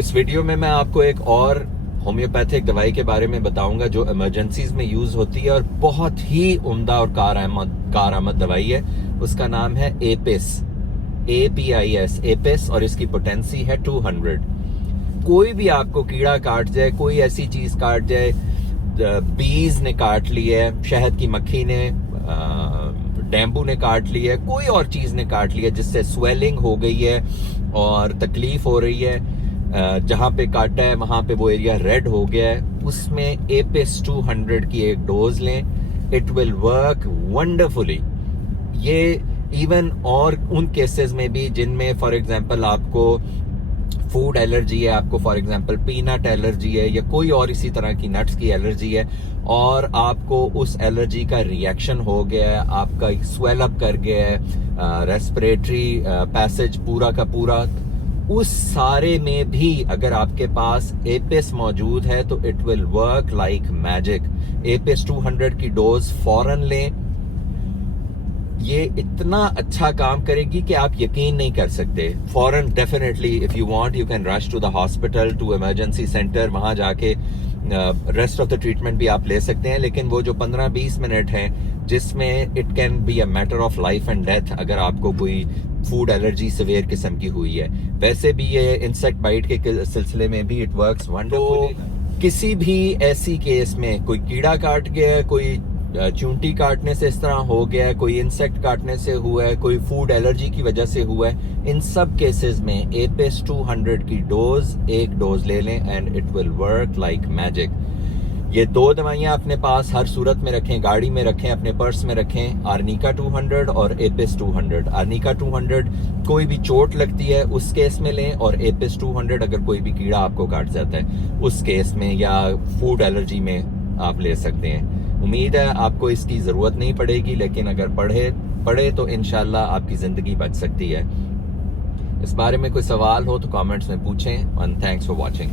इस वीडियो में मैं आपको एक और होम्योपैथिक दवाई के बारे में बताऊंगा जो इमरजेंसीज में यूज होती है और बहुत ही उम्दा और कारआमद दवाई है। उसका नाम है एपिस, APIS, एपिस, और इसकी पोटेंसी है 200। कोई भी आपको कीड़ा काट जाए, कोई ऐसी चीज काट जाए, बीज ने काट ली है, शहद की मक्खी ने, डेंगू ने काट ली है, कोई और चीज ने काट लिया जिससे स्वेलिंग हो गई है और तकलीफ हो रही है, जहां पे काटा है वहां पे वो एरिया रेड हो गया है, उसमें एपिस 200 की एक डोज लें। It will work wonderfully. ये इवन और उन केसेस में भी जिनमें फॉर एग्जांपल आपको फूड एलर्जी है, आपको फॉर एग्जांपल पीनट एलर्जी है या कोई और इसी तरह की नट्स की एलर्जी है और आपको उस एलर्जी का रिएक्शन हो गया है, आपका स्वेल अप कर गया है, रेस्पिरेटरी पैसेज पूरा का पूरा, उस सारे में भी अगर आपके पास एपिस मौजूद है तो it will work like magic. Apis 200 की डोज फौरन लें। ये इतना अच्छा काम करेगी कि आप यकीन नहीं कर सकते। फौरन definitely if you want you can rush to the hospital, to emergency centre, वहां जाके रेस्ट ऑफ द ट्रीटमेंट भी आप ले सकते हैं। लेकिन वो जो 15-20 मिनट हैं जिसमें it can be a matter of life and death अगर आपको कोई फूड एलर्जी सिवियर किस्म की हुई है। वैसे भी ये इंसेक्ट बाइट के सिलसिले में भी इट वर्क्स वंडरफुली। किसी भी ऐसी केस में कोई कीड़ा काट गया, कोई चूंटी काटने से इस तरह हो गया है, कोई इंसेक्ट काटने से हुआ है, कोई फूड एलर्जी की वजह से हुआ है, इन सब केसेस में एपिस 200 की डोज, एक डोज ले लें and it will work like magic. ये दो दवाइयां अपने पास हर सूरत में रखें, गाड़ी में रखें, अपने पर्स में रखें, आर्निका 200 और एपिस 200। आर्निका 200 कोई भी चोट लगती है उस केस में लें और एपिस 200 अगर कोई भी कीड़ा आपको काट जाता है उस केस में या फूड एलर्जी में आप ले सकते हैं। उम्मीद है आपको इसकी जरूरत नहीं पड़ेगी, लेकिन अगर पड़े तो इंशाल्लाह आपकी जिंदगी बच सकती है। इस बारे में कोई सवाल हो तो कमेंट्स में पूछें। And thanks for watching.